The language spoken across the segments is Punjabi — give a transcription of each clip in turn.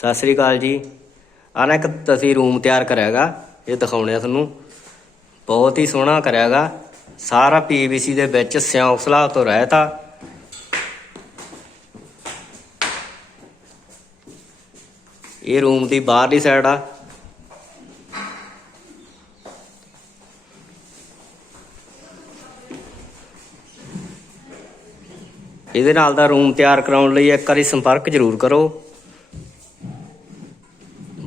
ਸਤਿ ਸ੍ਰੀ ਅਕਾਲ ਜੀ। ਆ ਨਾ ਇੱਕ ਅਸੀਂ ਰੂਮ ਤਿਆਰ ਕਰਿਆਗਾ, ਇਹ ਦਿਖਾਉਣੇ ਆ ਤੁਹਾਨੂੰ। ਬਹੁਤ ਹੀ ਸੋਹਣਾ ਕਰਿਆਗਾ। ਸਾਰਾ ਪੀਵੀਸੀ ਦੇ ਵਿੱਚ ਸਿਉਂਕ ਸਲਾਬ ਤੋਂ ਰਹਿਤ। ਆ ਇਹ ਰੂਮ ਦੀ ਬਾਹਰਲੀ ਸਾਈਡ ਆ। ਇਹਦੇ ਨਾਲ ਦਾ ਰੂਮ ਤਿਆਰ ਕਰਾਉਣ ਲਈ ਇੱਕ ਵਾਰੀ ਸੰਪਰਕ ਜ਼ਰੂਰ ਕਰੋ।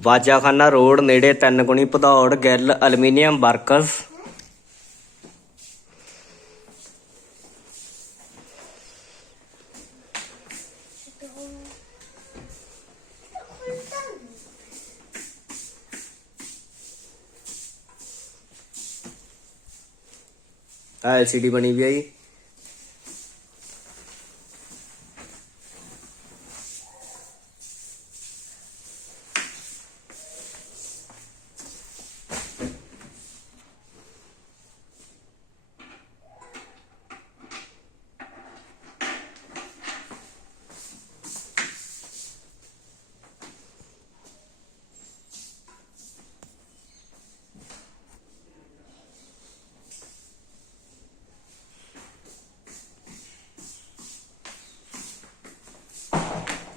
ਵਾਜਾਖਾਨਾ ਰੋਡ ਨੇੜੇ ਤਿੰਨ ਗੁਣੀ ਭਦੌੜ, ਗਿੱਲ ਐਲੂਮੀਨੀਅਮ ਵਰਕਸ ਆ ਐਲਸੀਡੀ ਬਣੀ ਵੀ ਆ ਜੀ।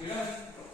Yes.